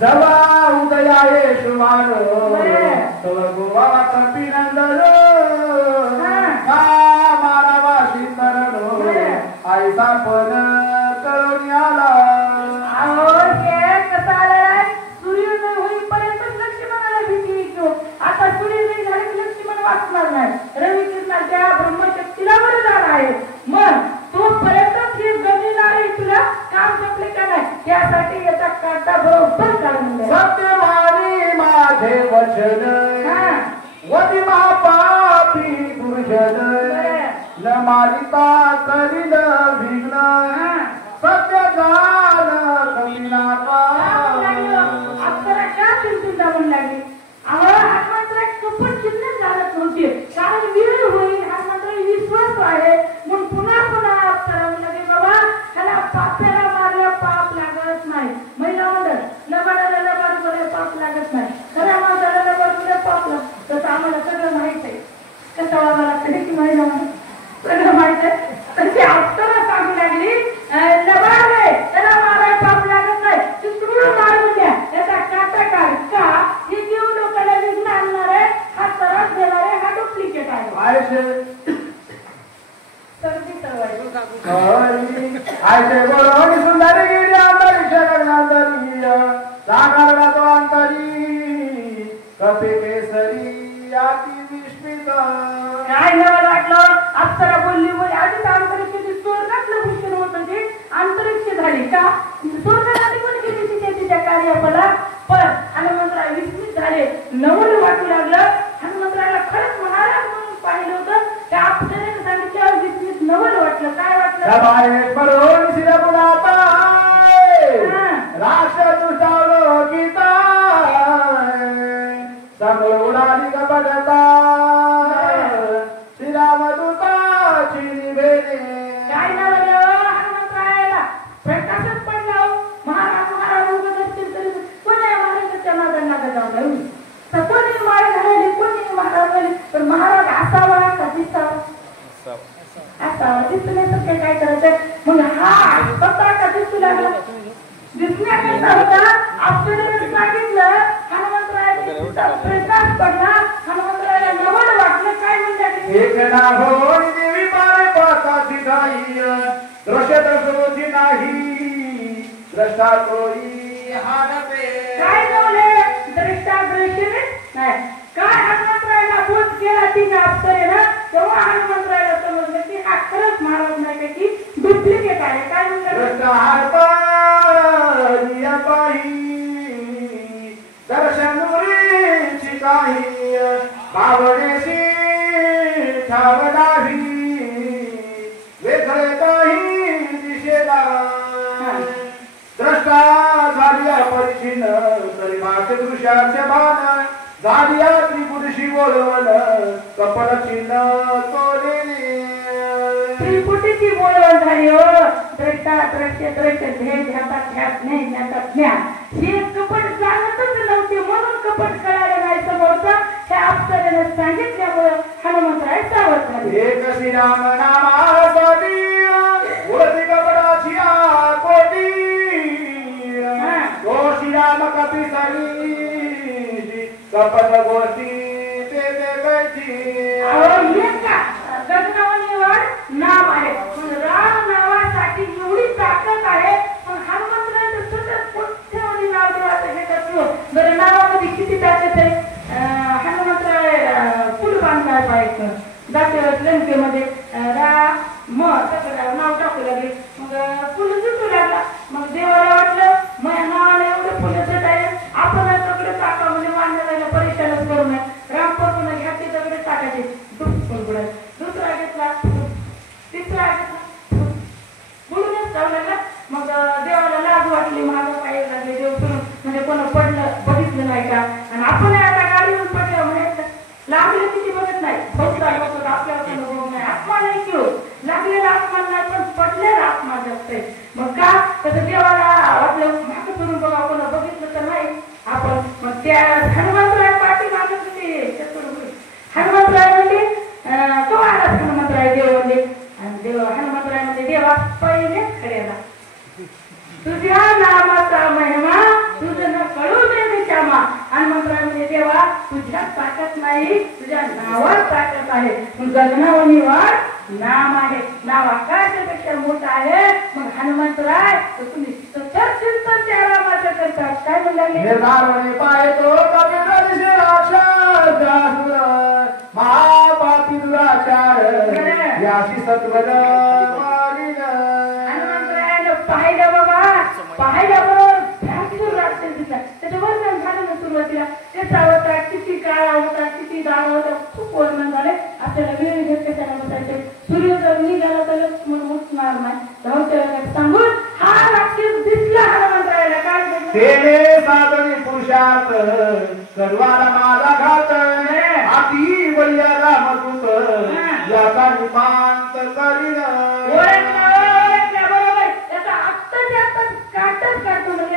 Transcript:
जवा उदया यशवान तव गोवा कपिनंदन मानवा शीतरण आईचा पण करून आला सूर्योदय होईपर्यंत लक्ष्मणाला भीती येतो. आता सूर्योदय झाले की लक्ष्मण वाचणार नाही. रवी किरणाच्या ब्रह्मशक्तीला वरदान आहे. मग तोपर्यंत ही जमीन आहे तुला काम संपले का नाही त्यासाठी याचा काटा बरोबर काढून द्या. सत्यवाणी माझे वचन वदी पापी दुर्जन न मारिता करीन विघ्न सत्य जान कविनाथा अप्सरा का चिंता म्हणून लागली. हा मात्र कपट चिन्ह झालंच नव्हते कारण विरळ होईल हा मात्र विश्वास आहे. मग पुन्हा पुन्हा अप्सरा म्हणले बाबा ह्याला पाप्याला मारल्या पाप लागत नाही. महिला मंडळ लबाडाला लबाड पाप लागत नाही. खऱ्या माणसाला लबाड पाप लागत. तसं आम्हाला सगळं माहित आहे. कसं वागा लागतं की महिला मंडळ सगळं माहित आहे. तर ती अप्सरा सांगू लागली लबाड आहे त्याला मारायला पाप लागत नाही. तिकडून मारून द्या त्याचा काटा काढ का हे जीव लोकांना विघ्न आणणार आहे. हा त्रास देणार आहे. हा डुप्लिकेट आहे. आयसे बोलवणी सुंदरी गिरी अंतरी शरणांतरी सागर तो अंतरी कपे केसरी आती विस्मित काय नवं वाटलं अप्सरा बोलली बोली आधीच अंतरिक्षाची स्वर्गातलं भूषण होतं ते अंतरिक्ष झाली का स्वर्गात कोणी केली तिच्या कार्याला पण हनुमंतराय विस्मित झाले. नवल वाटू लागलं. हनुमंतरायला खरंच महाराज म्हणून पाहिलं होतं त्या अप्सरेने सांगितल्यावर विस्मित नवल वाटलं. काय वाटलं बरोबर शिरा गुणाता राष्ट्र तुषावलो गीता चांगलं उडाली का बघता श्रीरामदूताची निवेदे काय नवलं हनुमंतरायाला प्रकाशच पडला. महाराज महाराज उगत असतील तरी कोणी महाराजाच्या नादाला नादा जाऊ नये. तर कोणी माळ घालली कोणी महाराज झाले पण महाराज असावा का दिसावा असावा दिसण्याचं काय करायचं. मग हा स्वतः का दिसू लागला दिसण्याकरता होता. अप्सरेने सांगितलं हनुमंतरायाचा प्रकाश पडला. हनुमंतरायाला नवल वाटलं. काय म्हणतात एक ना होई देवी पारे पासाची गाई दृश्य दर्शवती नाही द्रष्टा कोई हारते काय नवले दृष्टा दृश्यने नाही. काय हनुमंतरायाला बोध केला तिने अप्सरेनं तेव्हा हनुमंतरायाला समजलं की हा खरंच महाराज नाही का की डुप्लिकेट आहे. काय म्हणतात दर्शनुरीची काही बावडेशी ठावडावी वेगळे काही दिशेला द्रष्टा झाली अपरिचिन तरी भाषे दृश्याचे भान झाली त्रिपुरुषी बोलवण कपड चिन्ह तोलेली त्रिपुटीची बोलवण झाली हो. द्रष्टा दृश्य दृश्य भेद ह्याचा ध्यास नाही ह्याचा ज्ञान हे कपट जाणतच नव्हते म्हणून कपट कळायला नाही समोरचा. त्या अप्सरेने सांगितल्यामुळं हनुमंतराय सावध झाले. एक श्रीराम नामासाठी ओळखी कपडाची कोटी तो श्रीराम कपिसली कपट गोष्टी ते गगनावर नाव आहे. राम नावासाठी एवढी ताकद आहे. पण हनुमंतरायचं सतत कोणत्यावरी नाव देवाचं हे करतो. बरं नावामध्ये किती ताकद आहे. हनुमंतराय पूल बांधणार पाहिजे जाते लंकेमध्ये राम नाव टाकू लागले. मग पूल जुटू लागला. मग देवाला वाटलं माझ्या नावाला एवढं फुलं देत आहे आपण सगळं टाका म्हणजे मांडण्याला परेशानच करू नये. राम पकडून घ्या ते सगळे टाकायचे. दुसरा घेतला तिसरा घेतला बुडूनच जाऊ लागला. मग देवाला लाज वाटली. माझं पाय लागले देव सुरून म्हणजे कोण पडलं बघितलं नाही का. आणि आपण आता गाडीवर पडलं म्हणायचं लागले किती बघत नाही. बहुत बघतो आपल्याला अनुभव नाही. आत्मा नाही किंवा लागलेला आत्मा नाही पण पडलेला आत्मा जास्त आहे. मग का तसं देवाला आपल्या मागं फिरून बघा कोणा बघितलं तर नाही आपण. मग त्या हनुमंतराय पाठी मागत होते हनुमंतराय म्हणजे तो आला हनुमंतराय देव म्हणजे आणि देव हनुमंतराय म्हणजे देवा पहिले खड्याला तुझ्या नामाचा महिमा तुझं न कळू तुझ्यात ताकद नाही, तुझ्या नावात ताकद आहे. मग गगनावनी वाढ नाम आहे, नाव आकाशापेक्षा मोठं आहे. मग हनुमंतराय तर तुम्ही सतत चिंतन त्या रामाचं करतात. काय म्हणाले? निर्धारणे पाहतो कपिल ऋषी राक्षस जासुर महापापी दुराचार याशी सत्वद वालिन. हनुमंतरायानं पाहिलं बाबा, पाहिल्याबरोबर भ्यासूर राक्षस दिसला. त्याचं वर्णन झालं ना सुरुवातीला. ते सावता किती काळा होता, किती दावा होता, खूप वर्णन झाले. आपल्याला वेळ घेत कशाला बसायचे. सूर्य जर निघाला तर लक्ष्मण उठणार नाही. धावत्याला सांगून हा राक्षस दिसला हनुमंतरायाला. काय म्हटलं? तेने साधने पुरुषार्थ सर्वाला माझा घात अति बलिया रामदूत याचा निपांत करीन. ओळखलं, ओळखलं, बरोबर. याचा आत्ताच्या आत्ताच काटच काढतो म्हणजे